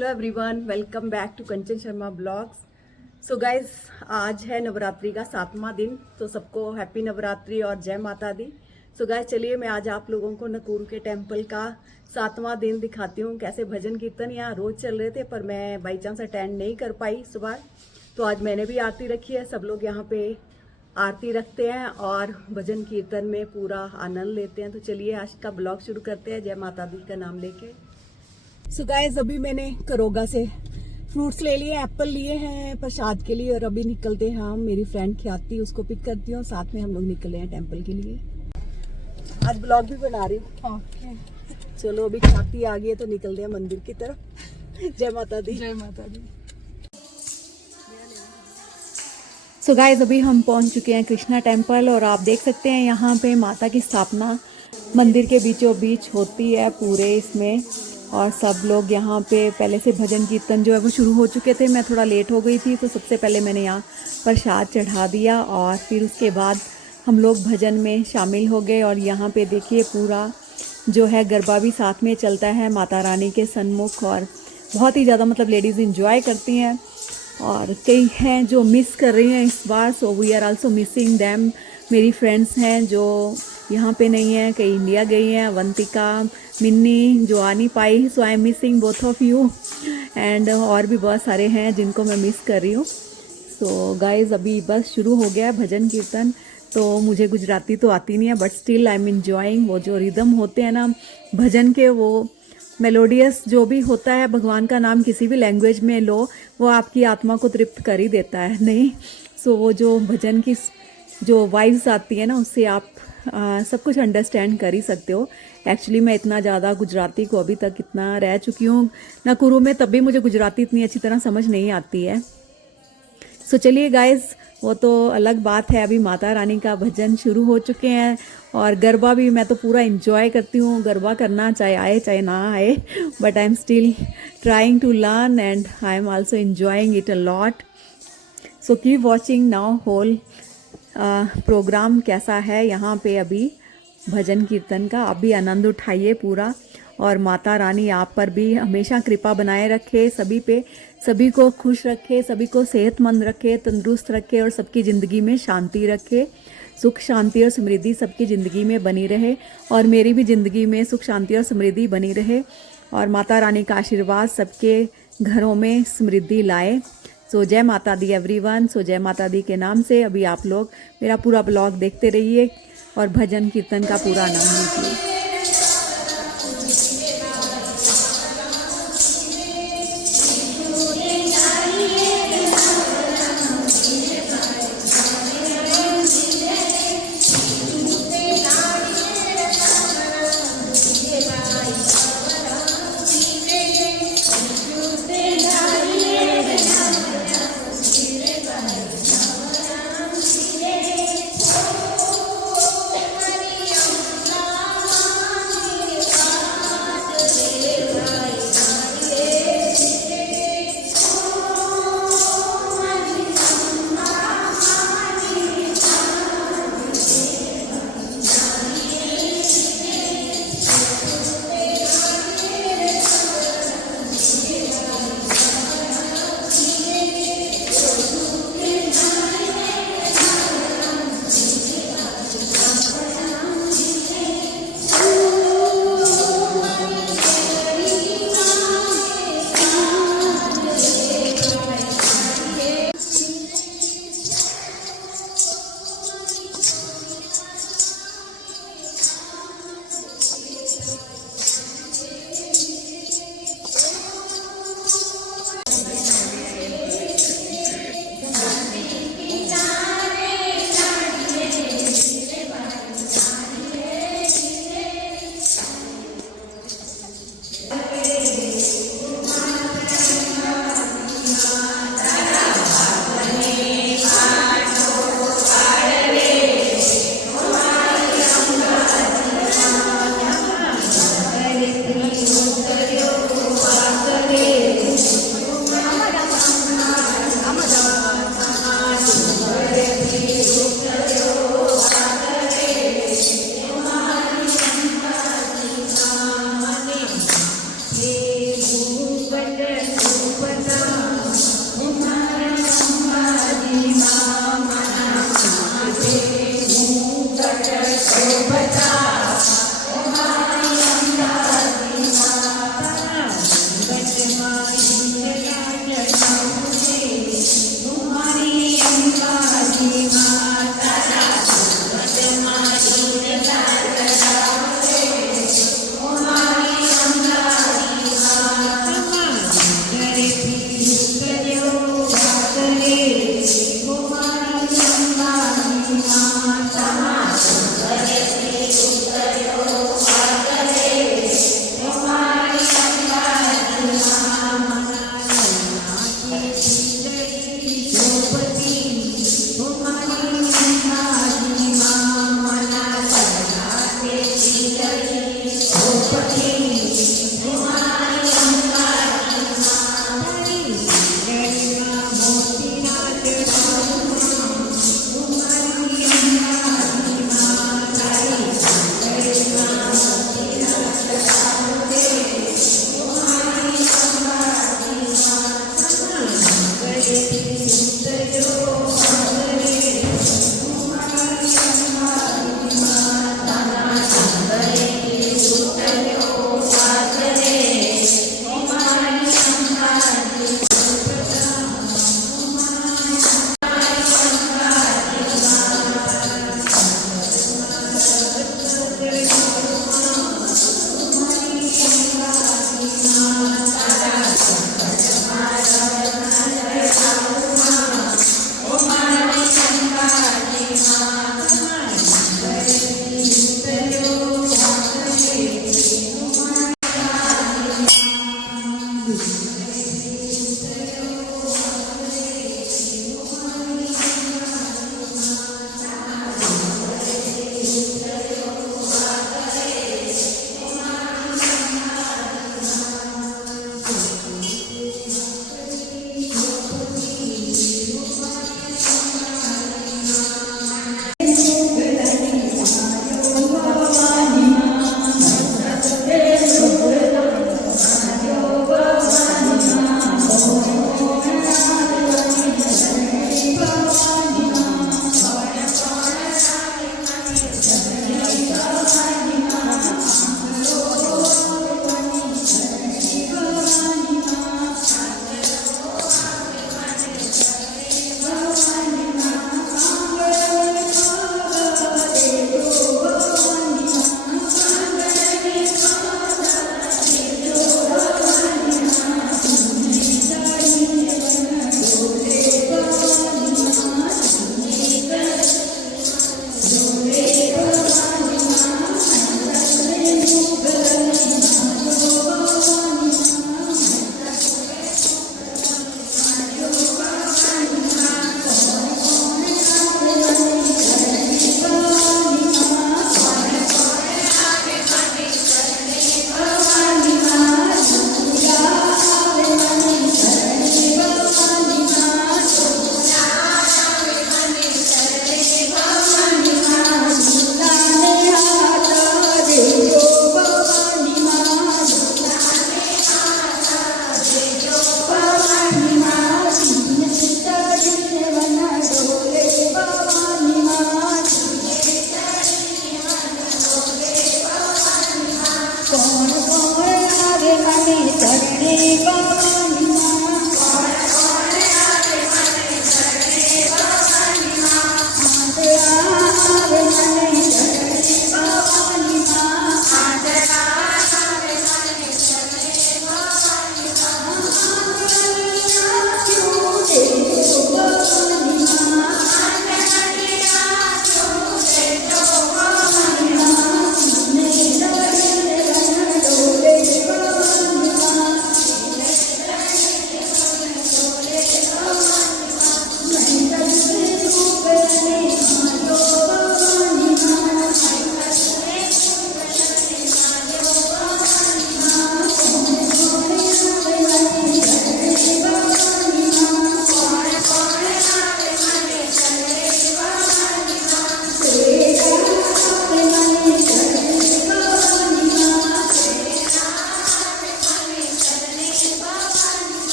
Hello everyone, welcome back to Kanchan Sharma blogs. So guys, आज है नवरात्रि का 7वां दिन, तो सबको हैप्पी नवरात्रि और जय माता दी। सो गाइज, चलिए मैं आज आप लोगों को नकूरू के टेम्पल का 7वां दिन दिखाती हूँ। कैसे भजन कीर्तन यहाँ रोज चल रहे थे, पर मैं बाई चांस अटेंड नहीं कर पाई सुबह, तो आज मैंने भी आरती रखी है। सब लोग यहाँ पे आरती रखते हैं और भजन कीर्तन में पूरा आनंद लेते हैं। तो चलिए आज का ब्लॉग शुरू करते हैं जय माता दी का नाम लेके। सो गाइस, अभी मैंने करोगा से फ्रूट्स ले लिए, एप्पल लिए हैं प्रसाद के लिए, और अभी निकलते हैं हम। मेरी फ्रेंड ख्याति, उसको पिक करती हूँ, साथ में हम लोग निकले हैं टेंपल के लिए। आज ब्लॉग भी बना रही हूँ। चलो, अभी ख्याति आ गई है तो निकलते हैं मंदिर की तरफ। जय माता दी। जय माता दी। सो गाइस, अभी हम पहुंच चुके हैं कृष्णा टेम्पल, और आप देख सकते हैं यहाँ पे माता की स्थापना मंदिर के बीचों बीच होती है पूरे इसमें। और सब लोग यहाँ पे पहले से भजन कीर्तन जो है वो शुरू हो चुके थे। मैं थोड़ा लेट हो गई थी, तो सबसे पहले मैंने यहाँ प्रसाद चढ़ा दिया और फिर उसके बाद हम लोग भजन में शामिल हो गए। और यहाँ पे देखिए पूरा जो है गरबा भी साथ में चलता है माता रानी के सन्मुख, और बहुत ही ज़्यादा मतलब लेडीज़ इंजॉय करती हैं। और कई हैं जो मिस कर रही हैं इस बार, so we are also missing them. मेरी फ्रेंड्स हैं जो यहाँ पे नहीं हैं, कई इंडिया गई हैं, अवंतिका, मिन्नी जो आ नहीं पाई, so I am missing both of you. And और भी बहुत सारे हैं जिनको मैं मिस कर रही हूँ। सो गाइज, अभी बस शुरू हो गया है भजन कीर्तन। तो मुझे गुजराती तो आती नहीं है, but still I am enjoying. वो जो रिदम होते हैं ना भजन के, वो मेलोडियस जो भी होता है, भगवान का नाम किसी भी लैंग्वेज में लो, वो आपकी आत्मा को तृप्त कर ही देता है, नहीं? सो वो जो भजन की जो वाइब्स आती है ना, उससे आप सब कुछ अंडरस्टैंड कर ही सकते हो। एक्चुअली मैं इतना ज़्यादा गुजराती को अभी तक इतना रह चुकी हूँ नकुरू में, तब भी मुझे गुजराती इतनी अच्छी तरह समझ नहीं आती है। सो चलिए गाइज, वो तो अलग बात है। अभी माता रानी का भजन शुरू हो चुके हैं, और गरबा भी मैं तो पूरा इंजॉय करती हूँ। गरबा करना चाहे आए चाहे ना आए, but I am still trying to learn and I am also enjoying it a lot. So keep watching now whole programme कैसा है यहाँ पे अभी भजन कीर्तन का। आप भी आनंद उठाइए पूरा, और माता रानी आप पर भी हमेशा कृपा बनाए रखे, सभी पे, सभी को खुश रखे, सभी को सेहतमंद रखे, तंदुरुस्त रखे, और सबकी ज़िंदगी में शांति रखे। सुख शांति और समृद्धि सबकी ज़िंदगी में बनी रहे, और मेरी भी ज़िंदगी में सुख शांति और समृद्धि बनी रहे, और माता रानी का आशीर्वाद सबके घरों में समृद्धि लाए। सो जय माता दी एवरीवन। सो जय माता दी के नाम से अभी आप लोग मेरा पूरा ब्लॉग देखते रहिए और भजन कीर्तन का पूरा आनंद लीजिए।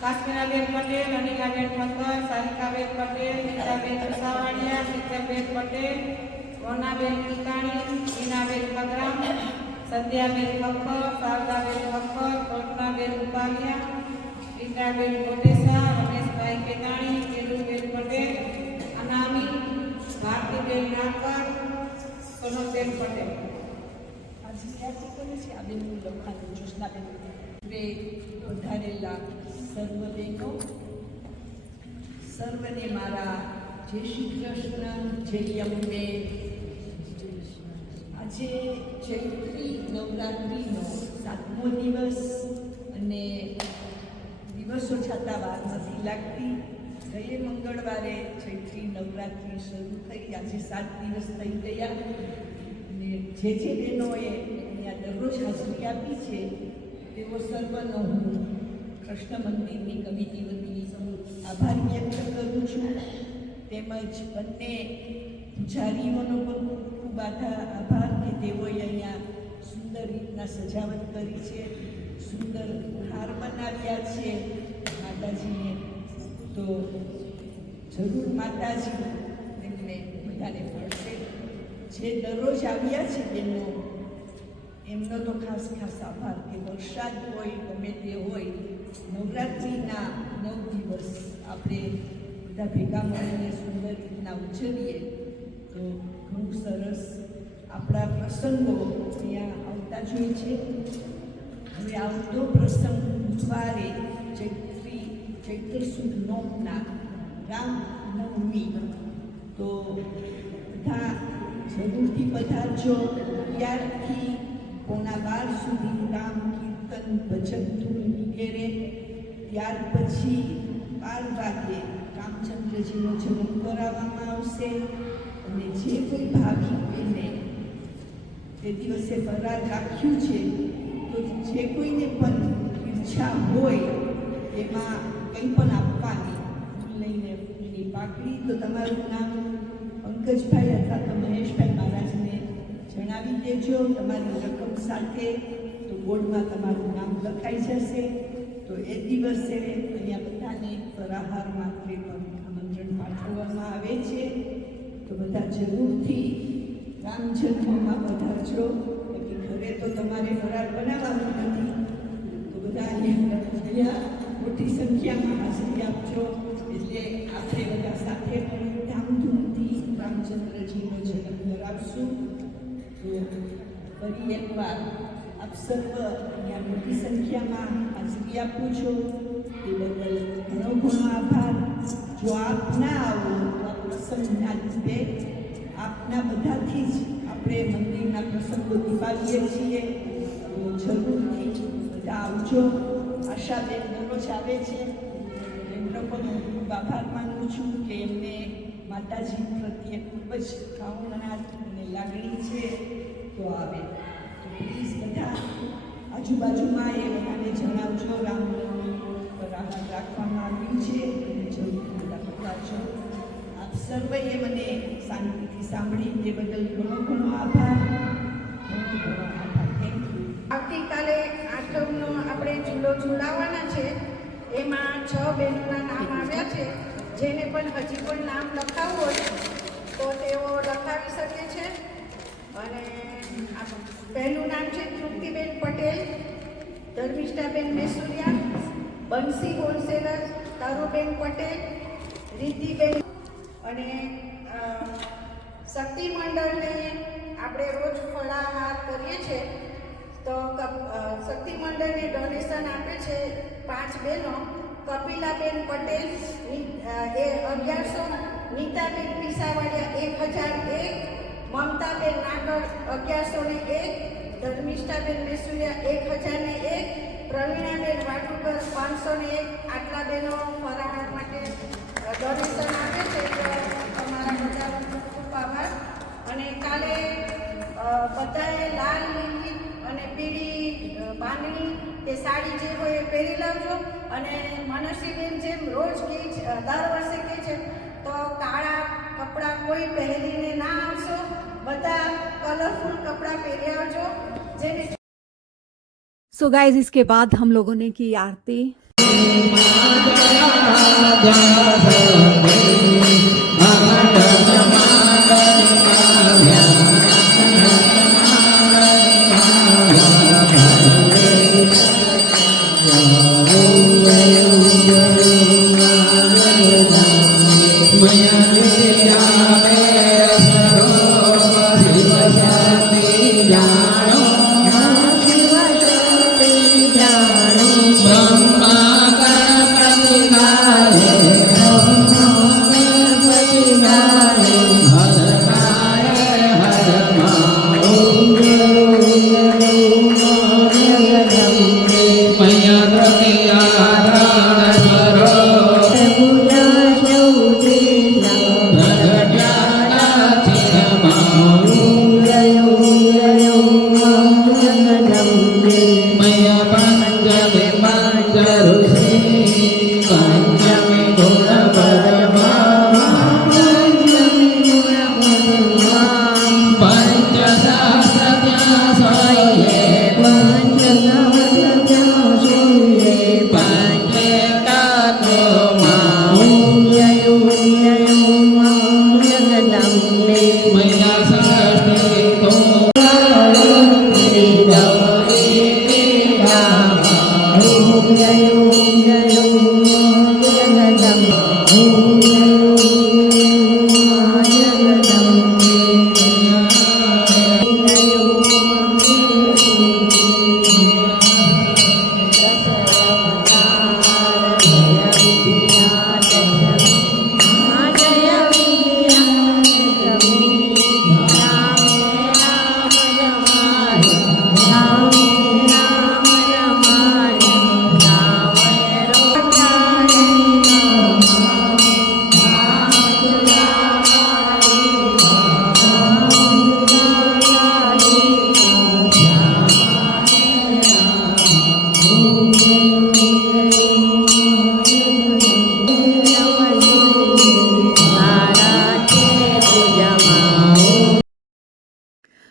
કાશ્મીરાબેન પટેલ, અનિલાબેન ઠક્કર, સારિકાબેન પટેલ, નીતાબેન ઉસાવાડિયા, નિત્યાબેન પટેલ, મોનાબેન ટીકાણી, મીનાબેન કગરામ, સંધ્યાબેન ઠક્કર, શારદાબેન ઠક્કર, કલ્પનાબેન ઉપાલિયા, રીટાબેન કોટેસા, રમેશભાઈ કેતાણી, કેલુબેન પટેલ, અનામી, ભારતીબેન નાકર, સોનલબેન પટેલ. આજે આર્ટિકલ છે આ બેનનું લખાણ જ્યોત્સનાબેન બે વધારેલા સર્વ બહેનો સર્વને મારા જય શ્રી કૃષ્ણ, જય અંબે. આજે ચૈત્રી નવરાત્રિનો 7મો દિવસ અને દિવસો છતાં વાર નથી લાગતી. ગયે મંગળવારે ચૈત્રી નવરાત્રિ શરૂ થઈ, આજે 7 દિવસ થઈ ગયા અને જે બહેનોએ અહીંયા દરરોજ હાજરી આપી છે તેઓ સર્વનો હું કૃષ્ણ મંદિરની કમિટી વતી આભાર વ્યક્ત કરું છું. તેમજ બંને પૂજારીઓનો પણ ખૂબ આભાર કે તેઓએ અહીંયા સુંદર રીતના સજાવટ કરી છે, સુંદર હાર બનાવ્યા છે માતાજીને. તો જરૂર માતાજી એમને બધાને મળશે. જે દરરોજ આવ્યા છે તેનો એમનો તો ખાસ આભાર કે વરસાદ હોય ગમે તે હોય, નવરાત્રિના 9 દિવસ આપણે બધા ભેગા મળીને સુંદર રીતના ઉજવીએ તો ઘણું સરસ આપણા પ્રસંગો અહીંયા આવતા જોઈએ છે. હવે આવતો પ્રસંગ બુધવારે ચૈત્ર સુદ નોમના રામનવમી, તો બધા જરૂરથી પધારજો. 11થી પોણા 12 સુધી રામ કીર્તન, ભજન, ધૂન વગેરે. ત્યાર પછી 12 વાગે રામચંદ્રજીનો જન્મ કરાવવામાં આવશે. અને જે કોઈ ભાવિકોને તે દિવસે ફરાર રાખ્યું છે તો જે કોઈને પણ ઈચ્છા હોય એમાં કંઈ પણ આપવાની, લઈને ફૂલની પાકડી. તો તમારું નામ પંકજભાઈ અથવા તો મહેશભાઈ મહારાજને જણાવી દેજો તમારી રકમ સાથે, તો બોર્ડમાં તમારું નામ લખાઈ જશે. તો એ દિવસે અહીંયા બધાને ફરાહાર માટે પણ આમંત્રણ પાઠવવામાં આવે છે. તો બધા જરૂરથી રામ જન્મમાં પધારજો. બાકી ઘરે તો તમારે ફરાર બનાવવાનું નથી, તો બધા અહીંયા મોટી સંખ્યામાં હાજરી આપજો. એટલે આપણે બધા સાથે મળી ધામધૂમથી રામચંદ્રજીનો જન્મ કરાવશું. તો ફરી એકવાર આપ સર્વ અહીંયા મોટી સંખ્યામાં હાજરી આપો છો એ બદલ ઘણો આભાર. જો આપ ના આવો તો આ પ્રસંગના લીધે આપના બધાથી જ આપણે મંદિરના પ્રસંગો નિભાવીએ છીએ. તો જરૂરથી બધા આવજો. આશાબેન દરરોજ આવે છે, એમનો પણ હું ખૂબ આભાર માનું છું કે એમને માતાજી પ્રત્યે ખૂબ જ ભાવના અને લાગણી છે. તો આવે તો પ્લીઝ બધા આજુબાજુમાં એ બધાને જણાવજો રામનવમી પર આહ્વાન રાખવામાં આવ્યું છે અને જરૂરથી બધા પધારજો. આપ સર્વએ મને શાંતિથી સાંભળી તે બદલ ઘણો આભાર. Thank you. આવતીકાલે આઠમનો આપણે ઝૂલો ઝૂલાવવાના છે. એમાં 6 બહેનોના નામ આવ્યા છે. જેને પણ હજી પણ નામ લખાવવું હોય તો તેઓ લખાવી શકે છે. અને પહેલું નામ છે તૃપ્તિબેન પટેલ, ધર્મિષ્ઠાબેન મેસુરિયા, બંસી હોલસેલર, તારુબેન પટેલ, રિદ્ધિબેન. અને શક્તિ મંડળને આપણે રોજ ફળાહાર કરીએ છીએ. તો શક્તિ મંડળને ડોનેશન આપે છે 5 બહેનો. કપિલાબેન પટેલ એ 1100, નીતાબેન પિસાવાડિયા 1001, મમતાબેન નાગર 1101, ધર્મિષ્ઠાબેન મેસુરિયા 1001, પ્રવીણાબેન વાટુકર 501. આટલા બહેનો ફરાહાર માટે ડોનેશન આપે છે. તો તમારા બધાનો ખૂબ આભાર. અને કાલે બધાએ લાલ, લીલી અને પીળી બાંધણી કે સાડી જે હોય એ પહેરી લાવજો. અને મનસ્વીબેન જેમ રોજ કહે છે, દર વર્ષે કહે છે, તો કાળા કપડાં કોઈ પહેરીને ના આવશો. બધા કલરફુલ કપડાં પહેરી આવજો. જેને सो गाइज इसके बाद हम लोगों ने की आरती. ब्रह्मा गणपति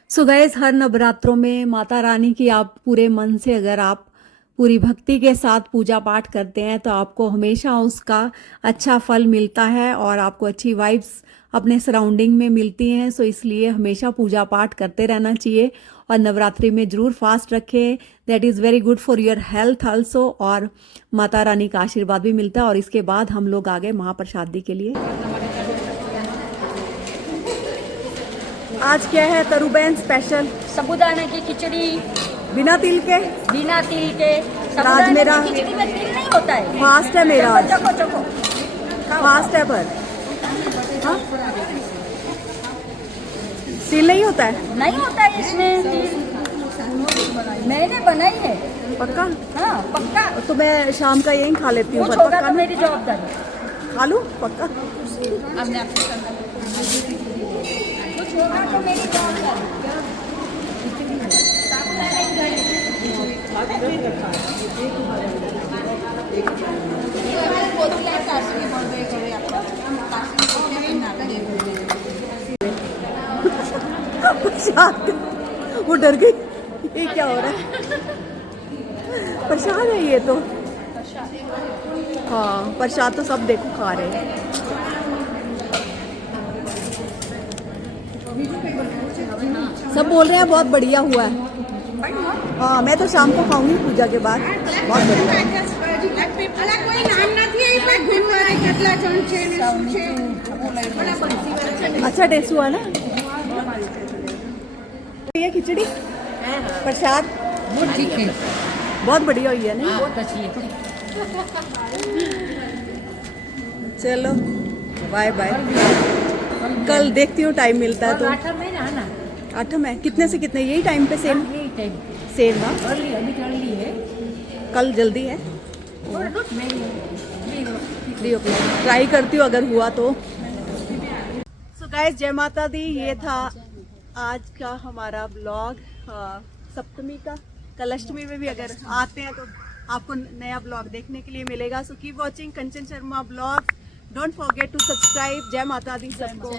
सो गाइस, हर नवरात्रों में माता रानी की आप पूरे मन से अगर आप पूरी भक्ति के साथ पूजा पाठ करते हैं तो आपको हमेशा उसका अच्छा फल मिलता है और आपको अच्छी वाइब्स अपने सराउंडिंग में मिलती हैं। सो इसलिए हमेशा पूजा पाठ करते रहना चाहिए और नवरात्रि में ज़रूर फास्ट रखें। That is very good for your health also, और माता रानी का आशीर्वाद भी मिलता है। और इसके बाद हम लोग आ गए महाप्रसादी के लिए। आज क्या है तरुबैन स्पेशल? साबूदाना की खिचड़ी बिना तिल के, बिना तिल के। आज साबूदाना मेरा की खिचड़ी में तिल नहीं होता है। फास्ट है मेरा आज, चखो चखो फास्ट है पर हाँ? तिल नहीं होता है? नहीं होता है इसमें तिल। मैंने बनाई है। पक्का? हाँ पक्का। तो मैं शाम का यही खा लेती हूँ। कुछ पर होगा पक्का तो ना? मेरी जवाबदारी। खा लूँ पक्का? कुछ होगा तो मेरी जवाबदारी। प्रसाद, वो डर गई, ये क्या हो रहा है? प्रसाद है ये तो। हाँ प्रसाद तो सब देखो खा रहे हैं। सब बोल रहे हैं बहुत बढ़िया हुआ है। हाँ मैं तो शाम को खाऊंगी पूजा के बाद। बहुत बढ़िया। કોઈ નામ નથી એટલે ઘૂમવા કેટલા જણ છે ને શું છે अच्छा टेस्ट हुआ ना ये खिचड़ी? प्रसाद ठीक है, बहुत बढ़िया हुई है ना? बहुत अच्छी है। चलो बाय बाय। कल देखती हूँ टाइम मिलता है तो। में ना ना 8 में कितने से कितने? यही टाइम पे सेम यही टाइम सेम ना? अर्ली, अभी अर्ली है। कल जल्दी है? थोड़ा रुक मैं 3 o'clock ट्राई करती हूँ अगर हुआ तो। सो गाइस जय माता दी, ये था आज का हमारा ब्लॉग सप्तमी का। कल अष्टमी में भी अगर आते हैं तो आपको नया ब्लॉग देखने के लिए मिलेगा। So keep watching Kanchan Sharma blog. Don't forget to subscribe. जय माता दी सबको।